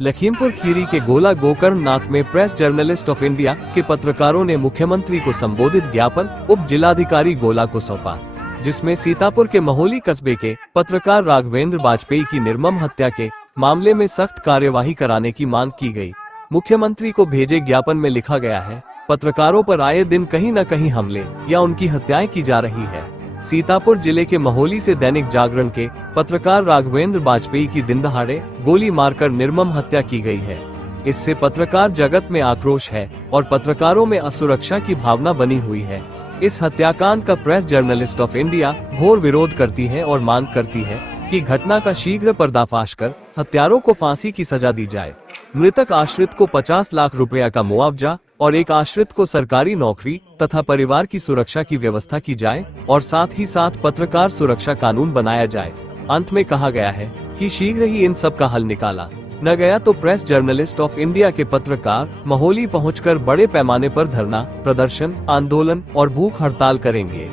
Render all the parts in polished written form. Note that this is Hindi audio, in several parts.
लखीमपुर खीरी के गोला गोकर्णनाथ में प्रेस जर्नलिस्ट ऑफ इंडिया के पत्रकारों ने मुख्यमंत्री को संबोधित ज्ञापन उप जिलाधिकारी गोला को सौंपा, जिसमें सीतापुर के महोली कस्बे के पत्रकार राघवेंद्र बाजपेयी की निर्मम हत्या के मामले में सख्त कार्यवाही कराने की मांग की गई। मुख्यमंत्री को भेजे ज्ञापन में लिखा गया है, पत्रकारों पर आए दिन कहीं न कहीं हमले या उनकी हत्याएं की जा रही है। सीतापुर जिले के महोली से दैनिक जागरण के पत्रकार राघवेंद्र बाजपेयी की दिन दहाड़े गोली मारकर निर्मम हत्या की गई है। इससे पत्रकार जगत में आक्रोश है और पत्रकारों में असुरक्षा की भावना बनी हुई है। इस हत्याकांड का प्रेस जर्नलिस्ट ऑफ इंडिया घोर विरोध करती है और मांग करती है कि घटना का शीघ्र पर्दाफाश कर हत्यारों को फांसी की सजा दी जाए। मृतक आश्रित को 50 लाख रुपया का मुआवजा और एक आश्रित को सरकारी नौकरी तथा परिवार की सुरक्षा की व्यवस्था की जाए और साथ ही साथ पत्रकार सुरक्षा कानून बनाया जाए। अंत में कहा गया है कि शीघ्र ही इन सब का हल निकाला न गया तो प्रेस जर्नलिस्ट ऑफ इंडिया के पत्रकार महोली पहुंचकर बड़े पैमाने पर धरना, प्रदर्शन, आंदोलन और भूख हड़ताल करेंगे।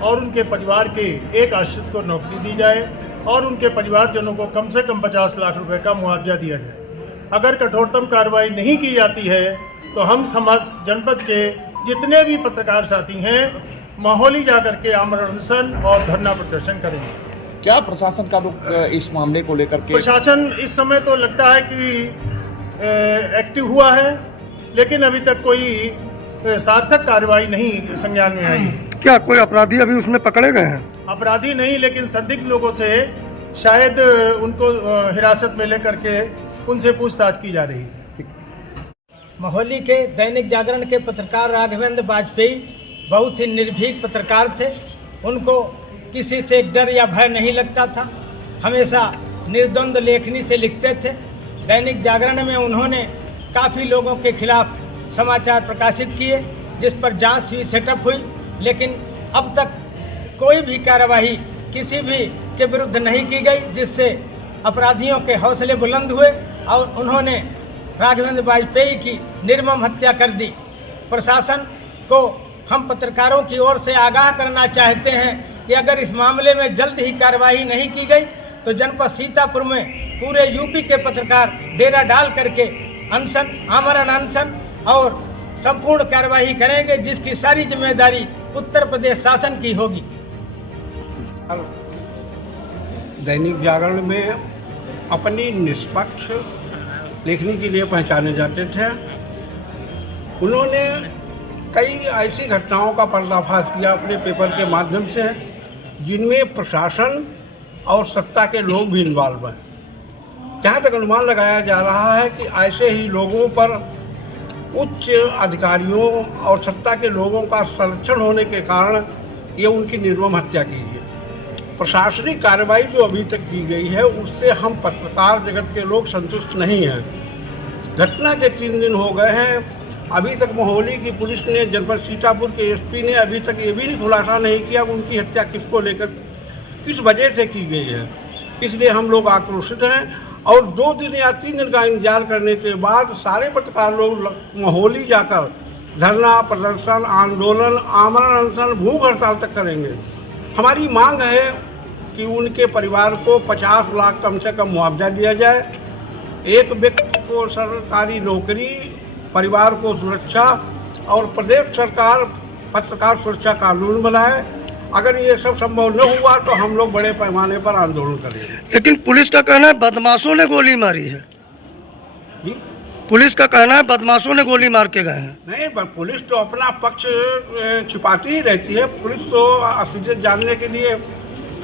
और उनके परिवार के एक आश्रित को नौकरी दी जाए और उनके परिवारजनों को कम से कम 50 लाख रुपए का मुआवजा दिया जाए। अगर कठोरतम कार्रवाई नहीं की जाती है तो हम समाज जनपद के जितने भी पत्रकार साथी हैं महोली जाकर के आमरण अनशन और धरना प्रदर्शन करेंगे। क्या प्रशासन का रुख इस मामले को लेकर के? प्रशासन इस समय तो लगता है कि एक्टिव हुआ है, लेकिन अभी तक कोई सार्थक कार्रवाई नहीं संज्ञान में आई। क्या कोई अपराधी अभी उसमें पकड़े गए हैं? अपराधी नहीं, लेकिन संदिग्ध लोगों से शायद उनको हिरासत में लेकर के उनसे पूछताछ की जा रही है। महोली के दैनिक जागरण के पत्रकार राघवेंद्र बाजपेयी बहुत ही निर्भीक पत्रकार थे। उनको किसी से डर या भय नहीं लगता था, हमेशा निर्द्वंद लेखनी से लिखते थे। दैनिक जागरण में उन्होंने काफ़ी लोगों के खिलाफ समाचार प्रकाशित किए, जिस पर जांच भी सेटअप हुई, लेकिन अब तक कोई भी कार्यवाही किसी भी के विरुद्ध नहीं की गई, जिससे अपराधियों के हौसले बुलंद हुए और उन्होंने राघवेंद्र बाजपेयी की निर्मम हत्या कर दी। प्रशासन को हम पत्रकारों की ओर से आगाह करना चाहते हैं कि अगर इस मामले में जल्द ही कार्रवाई नहीं की गई तो जनपद सीतापुर में पूरे यूपी के पत्रकार डेरा डाल करके अनशन, आमरण अनशन और संपूर्ण कार्रवाई करेंगे, जिसकी सारी जिम्मेदारी उत्तर प्रदेश शासन की होगी। दैनिक जागरण में अपनी निष्पक्ष लेखनी के लिए पहचाने जाते थे। उन्होंने कई ऐसी घटनाओं का पर्दाफाश किया अपने पेपर के माध्यम से, जिनमें प्रशासन और सत्ता के लोग भी इन्वॉल्व हैं। जहाँ तक अनुमान लगाया जा रहा है कि ऐसे ही लोगों पर उच्च अधिकारियों और सत्ता के लोगों का संरक्षण होने के कारण ये उनकी निर्मम हत्या की है। प्रशासनिक कार्रवाई जो अभी तक की गई है उससे हम पत्रकार जगत के लोग संतुष्ट नहीं हैं। घटना के 3 दिन हो गए हैं, अभी तक महोली की पुलिस ने, जनपद सीतापुर के एसपी ने अभी तक ये भी नहीं खुलासा नहीं किया उनकी हत्या किसको लेकर, किस वजह से की गई है। इसलिए हम लोग आक्रोशित हैं और 2 दिन या 3 दिन का इंतजार करने के बाद सारे पत्रकार लोग महोली जाकर धरना, प्रदर्शन, आंदोलन, आमरण अनशन, भूख हड़ताल तक करेंगे। हमारी मांग है कि उनके परिवार को 50 लाख कम से कम मुआवजा दिया जाए, एक व्यक्ति को सरकारी नौकरी, परिवार को सुरक्षा और प्रदेश सरकार पत्रकार सुरक्षा कानून बनाए। अगर ये सब संभव न हुआ तो हम लोग बड़े पैमाने पर आंदोलन करेंगे। लेकिन पुलिस का कहना है बदमाशों ने गोली मारी है। जी, पुलिस का कहना है बदमाशों ने गोली मार के गए हैं। नहीं, पुलिस तो अपना पक्ष छिपाती ही रहती है। पुलिस तो असलियत जानने के लिए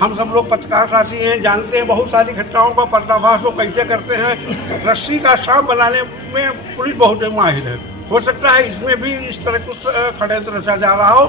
हम सब लोग पत्रकार साथी हैं, जानते हैं बहुत सारी घटनाओं का पर्दाफाश वो कैसे करते हैं। रस्सी का सांप बनाने में पुलिस बहुत माहिर है। हो सकता है इसमें भी इस तरह कुछ षड्यंत्र रचा जा रहा हो।